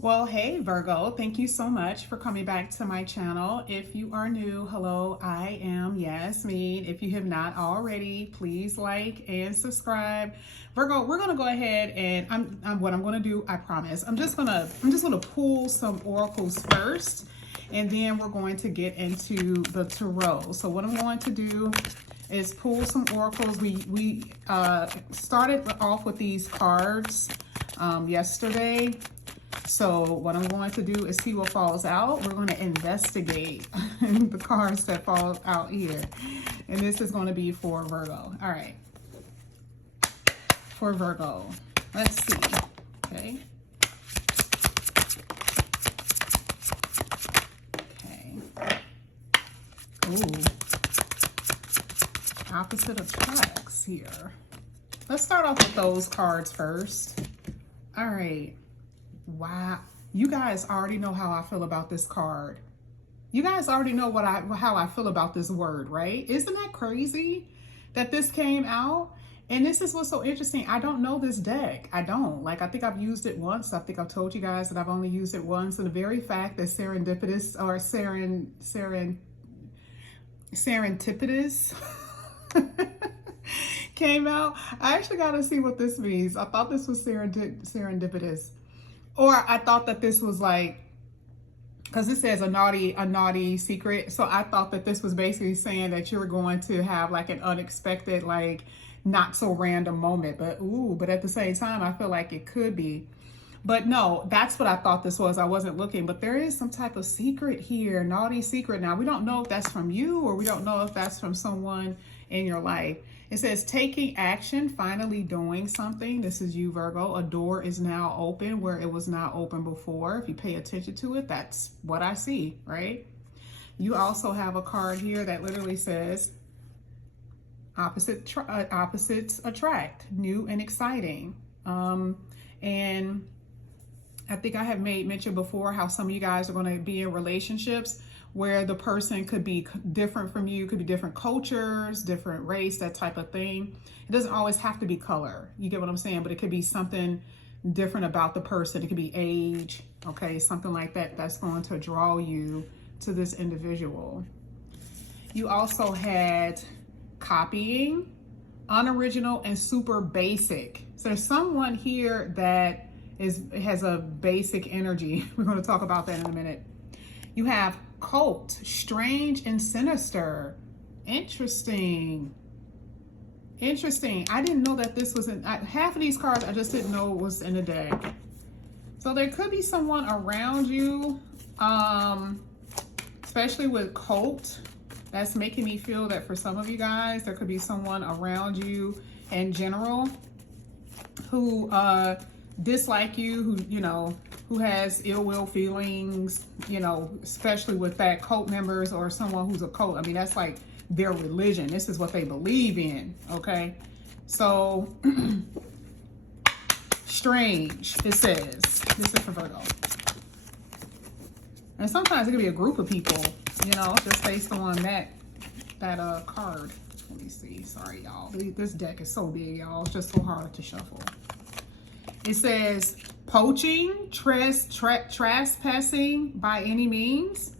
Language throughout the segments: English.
Well, hey Virgo, thank you so much for coming back to my channel. If you are new, hello, I am Yasmin. If you have not already, please like and subscribe. Virgo, we're gonna go ahead and what I'm gonna do, I promise. I'm just gonna pull some oracles first, and then we're going to get into the tarot. So what I'm going to do is pull some oracles. We started off with these cards yesterday. So what I'm going to do is see what falls out. We're going to investigate the cards that fall out here. And this is going to be for Virgo. All right. For Virgo. Let's see. Okay. Okay. Ooh. Opposite attracts here. Let's start off with those cards first. All right. Wow, you guys already know how I feel about this card. You guys already know how I feel about this word, right? Isn't that crazy that this came out? And this is what's so interesting. I don't know this deck. I don't. Like, I think I've used it once. I think I've told you guys that I've only used it once. And the very fact that serendipitous or serendipitous came out, I actually got to see what this means. I thought this was serendipitous. Or I thought that this was like, because it says a naughty secret. So I thought that this was basically saying that you were going to have like an unexpected, like not so random moment. But at the same time, I feel like it could be. But no, that's what I thought this was. I wasn't looking, but there is some type of secret here, naughty secret. Now, we don't know if that's from you or we don't know if that's from someone in your life. It says taking action, finally doing something. This is you, Virgo. A door is now open where it was not open before. If you pay attention to it, that's what I see, right? You also have a card here that literally says opposites attract, new and exciting. And I think I have made mention before how some of you guys are going to be in relationships where the person could be different from you, could be different cultures, different race, that type of thing. It doesn't always have to be color. You get what I'm saying? But it could be something different about the person. It could be age, okay? Something like that that's going to draw you to this individual. You also had copying, unoriginal, and super basic. So there's someone here that has a basic energy. We're going to talk about that in a minute. You have cult, strange and sinister. Interesting. I didn't know that this was in half of these cards. I just didn't know it was in the deck. So there could be someone around you, especially with cult. That's making me feel that for some of you guys, there could be someone around you in general who dislike you, who has ill will feelings, especially with that cult members or someone who's a cult. I mean, that's like their religion. This is what they believe in, okay? So, strange, it says. This is for Virgo. And sometimes it could be a group of people, just based on that card. Let me see. Sorry, y'all. This deck is so big, y'all. It's just so hard to shuffle. It says poaching, trespassing by any means.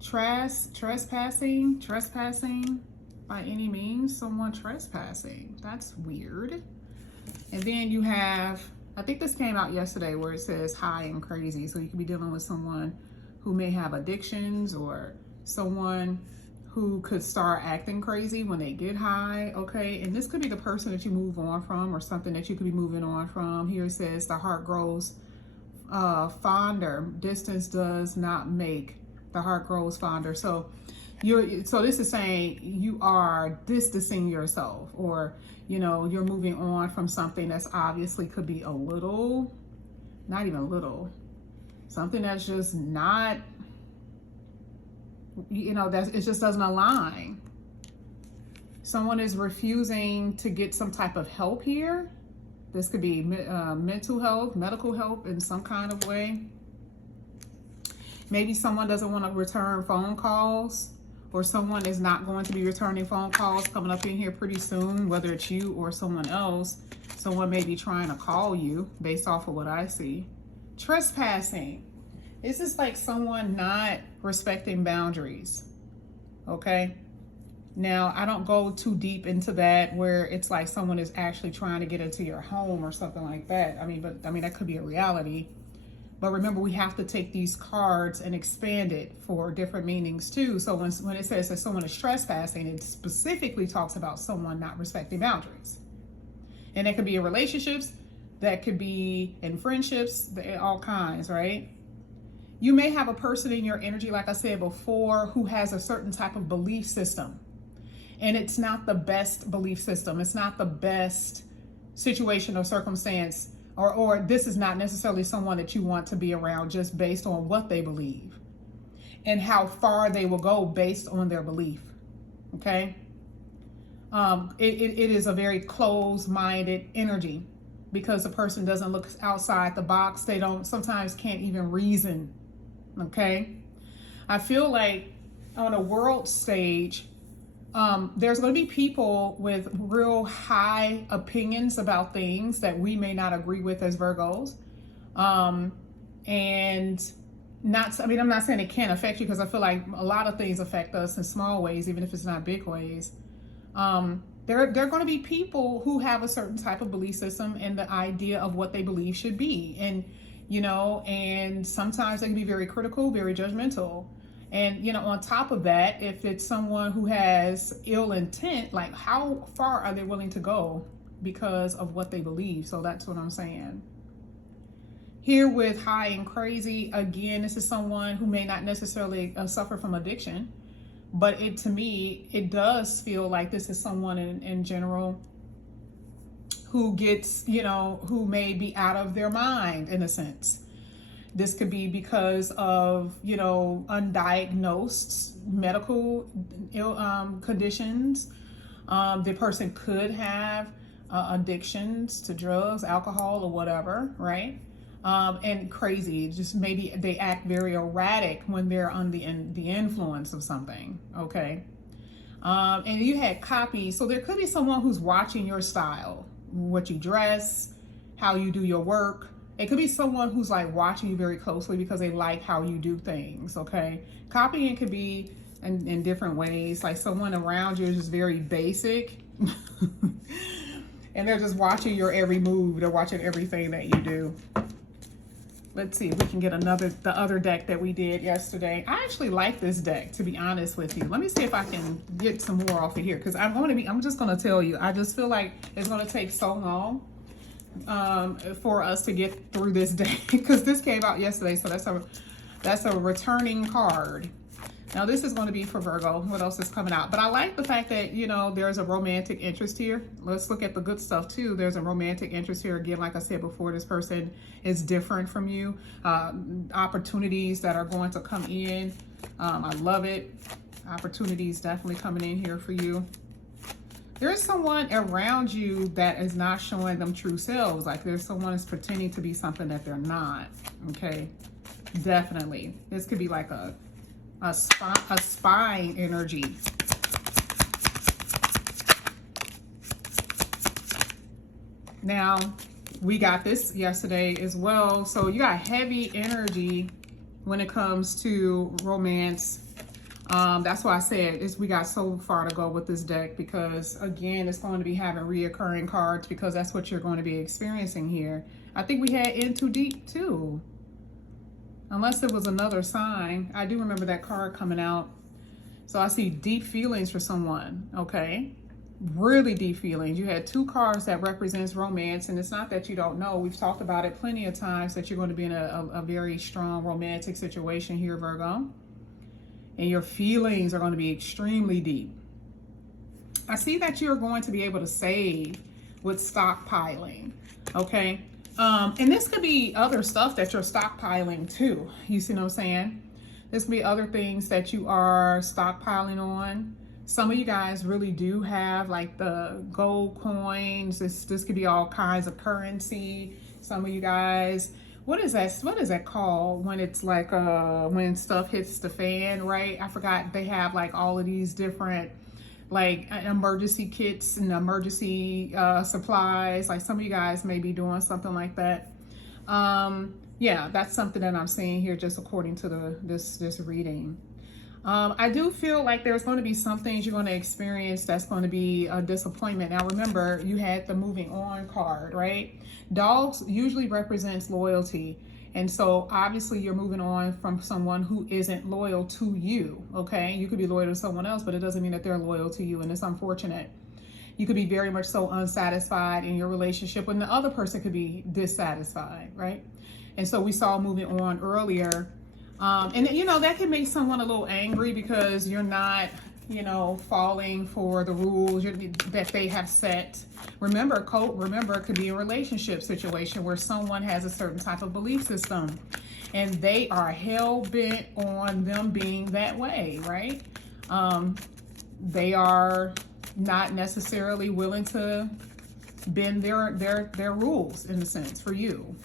Trespassing by any means. Someone trespassing. That's weird. And then you have, I think this came out yesterday, where it says high and crazy. So you could be dealing with someone who may have addictions or someone who could start acting crazy when they get high, okay? And this could be the person that you move on from or something that you could be moving on from. Here it says the heart grows fonder. Distance does not make the heart grows fonder. So this is saying you are distancing yourself, or you're moving on from something that's obviously could be a little, not even a little, something that's just not, that it just doesn't align. Someone is refusing to get some type of help here. This could be mental health, medical help in some kind of way. Maybe someone doesn't want to return phone calls, or someone is not going to be returning phone calls coming up in here pretty soon, whether it's you or someone else. Someone may be trying to call you based off of what I see. Trespassing. This is like someone not respecting boundaries. Okay. Now, I don't go too deep into that where it's like someone is actually trying to get into your home or something like that. I mean, that could be a reality. But remember, we have to take these cards and expand it for different meanings too. So when it says that someone is trespassing, it specifically talks about someone not respecting boundaries. And that could be in relationships, that could be in friendships, all kinds, right? You may have a person in your energy, like I said before, who has a certain type of belief system. And it's not the best belief system. It's not the best situation or circumstance, or this is not necessarily someone that you want to be around just based on what they believe and how far they will go based on their belief. Okay. It is a very closed-minded energy because the person doesn't look outside the box. They sometimes can't even reason. Okay. I feel like on a world stage, there's going to be people with real high opinions about things that we may not agree with as Virgos. And I'm not saying it can't affect you because I feel like a lot of things affect us in small ways, even if it's not big ways. There are going to be people who have a certain type of belief system and the idea of what they believe should be. And, and sometimes they can be very critical, very judgmental. And, on top of that, if it's someone who has ill intent, like how far are they willing to go because of what they believe? So that's what I'm saying. Here with high and crazy, again, this is someone who may not necessarily suffer from addiction, but to me, it does feel like this is someone in general who gets, who may be out of their mind in a sense. This could be because of, undiagnosed medical conditions. The person could have addictions to drugs, alcohol, or whatever, right? And crazy, just maybe they act very erratic when they're under the influence of something, okay? And you had copy, so there could be someone who's watching your style, what you dress, how you do your work. It could be someone who's like watching you very closely because they like how you do things, okay? Copying could be in different ways, like someone around you is just very basic and they're just watching your every move. They're watching everything that you do. Let's see if we can get the other deck that we did yesterday. I actually like this deck, to be honest with you. Let me see if I can get some more off of here because I'm just going to tell you, I just feel like it's going to take so long for us to get through this day because this came out yesterday, so that's a returning card. Now this is going to be for Virgo. What else is coming out? But I like the fact that there's a romantic interest here. Let's look at the good stuff too. There's a romantic interest here again. Like I said before, this person is different from you. Opportunities that are going to come in. I love it. Opportunities definitely coming in here for you. There's someone around you that is not showing them true selves. Like there's someone that's pretending to be something that they're not. Okay, definitely. This could be like a spine energy. Now, we got this yesterday as well. So you got heavy energy when it comes to romance. That's why I said we got so far to go with this deck because again, it's going to be having reoccurring cards because that's what you're going to be experiencing here. I think we had In Too Deep too. Unless it was another sign. I do remember that card coming out. So I see deep feelings for someone, okay? Really deep feelings. You had two cards that represents romance, and it's not that you don't know. We've talked about it plenty of times that you're going to be in a very strong romantic situation here, Virgo. And your feelings are going to be extremely deep. I see that you're going to be able to save with stockpiling, okay? And this could be other stuff that you're stockpiling too. You see what I'm saying? This could be other things that you are stockpiling on. Some of you guys really do have like the gold coins. This could be all kinds of currency. Some of you guys, what is that called when it's like when stuff hits the fan, right? I forgot. They have like all of these different like emergency kits and emergency supplies. Like some of you guys may be doing something like that. Yeah, that's something that I'm seeing here just according to this reading. I do feel like there's going to be some things you're going to experience that's going to be a disappointment. Now, remember, you had the moving on card, right? Dogs usually represents loyalty. And so obviously you're moving on from someone who isn't loyal to you, okay? You could be loyal to someone else, but it doesn't mean that they're loyal to you, and it's unfortunate. You could be very much so unsatisfied in your relationship when the other person could be dissatisfied, right? And so we saw moving on earlier. And you know, that can make someone a little angry because you're not, you know, falling for the rules that they have set. Remember, it could be a relationship situation where someone has a certain type of belief system and they are hell bent on them being that way, right? They are not necessarily willing to bend their rules in a sense for you.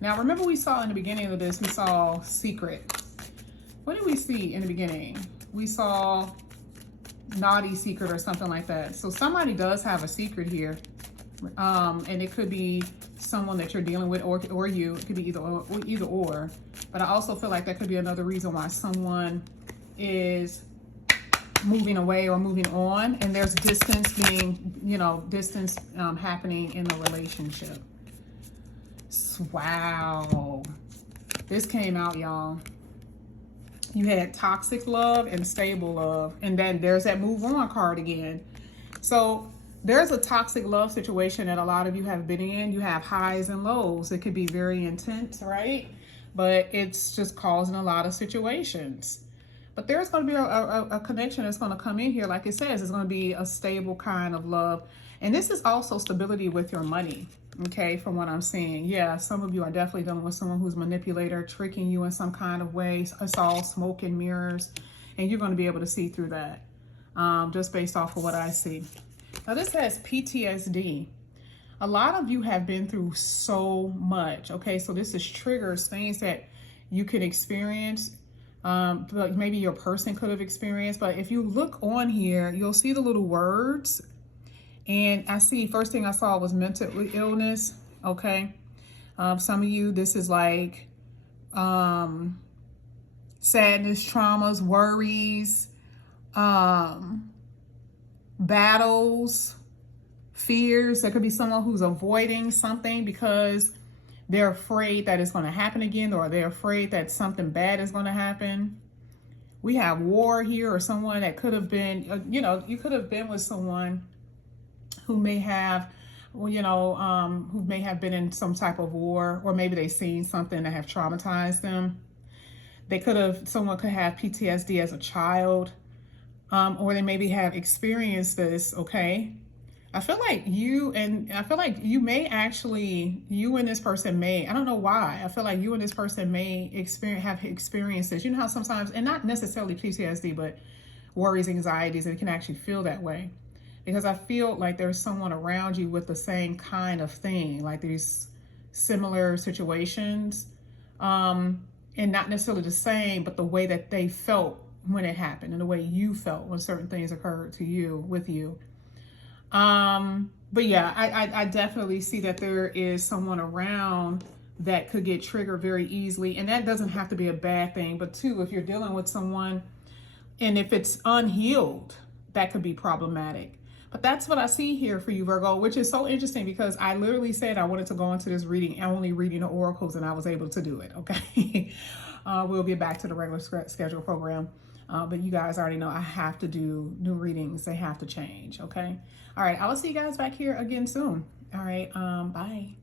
Now, remember we saw in the beginning of this, we saw secret. What did we see in the beginning? We saw naughty secret or something like that. So somebody does have a secret here. And it could be someone that you're dealing with or you. It could be either or. But I also feel like that could be another reason why someone is moving away or moving on. And there's distance being, you know, distance happening in the relationship. Wow, this came out, y'all. You had toxic love and stable love, and then there's that move on card again. So there's a toxic love situation that a lot of you have been in. You have highs and lows. It could be very intense, right? But it's just causing a lot of situations. But there's going to be a connection that's going to come in here. Like it says, it's going to be a stable kind of love. And this is also stability with your money. Okay, from what I'm seeing. Yeah, some of you are definitely dealing with someone who's a manipulator, tricking you in some kind of way. It's all smoke and mirrors. And you're going to be able to see through that just based off of what I see. Now, this has PTSD. A lot of you have been through so much. Okay, so this is triggers, things that you could experience. Like maybe your person could have experienced. But if you look on here, you'll see the little words. And I see, first thing I saw was mental illness, okay? Some of you, this is like sadness, traumas, worries, battles, fears. There could be someone who's avoiding something because they're afraid that it's going to happen again, or they're afraid that something bad is going to happen. We have war here, or someone that could have been, you know, you could have been with someone who may have, you know, who may have been in some type of war, or maybe they've seen something that have traumatized them. They could have, someone could have PTSD as a child, or they maybe have experienced this, okay? I feel like you may actually, you and this person may, I don't know why, I feel like you and this person may have experienced this. You know how sometimes, and not necessarily PTSD, but worries, anxieties, and it can actually feel that way. Because I feel like there's someone around you with the same kind of thing, like these similar situations, and not necessarily the same, but the way that they felt when it happened and the way you felt when certain things occurred to you, with you. But yeah, I definitely see that there is someone around that could get triggered very easily. And that doesn't have to be a bad thing. But too, if you're dealing with someone and if it's unhealed, that could be problematic. But that's what I see here for you, Virgo, which is so interesting because I literally said I wanted to go into this reading, only reading the oracles, and I was able to do it, okay? We'll get back to the regular schedule program. But you guys already know I have to do new readings. They have to change, okay? All right, I will see you guys back here again soon. All right, bye.